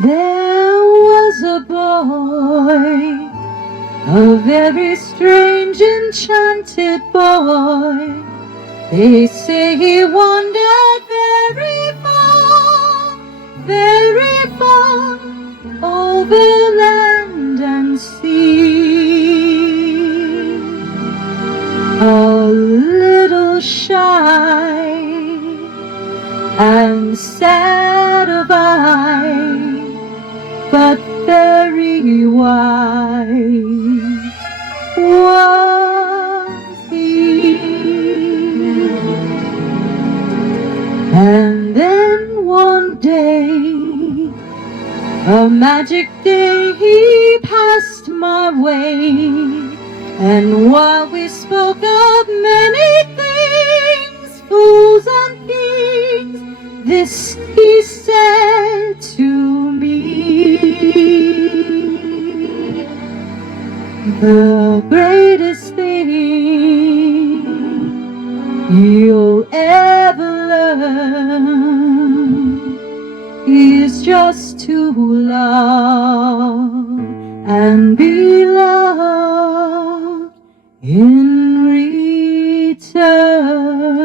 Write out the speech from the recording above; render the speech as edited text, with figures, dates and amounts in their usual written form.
There was a boy, a very strange, enchanted boy. They say he wandered very far, over land and sea. A little shy and sad of eye, but very wise was he. And then one day, a magic day, he passed my way, and while we spoke of many things, fools and kings, this he said to me: the greatest thing you'll ever learn is just to love and be loved in return.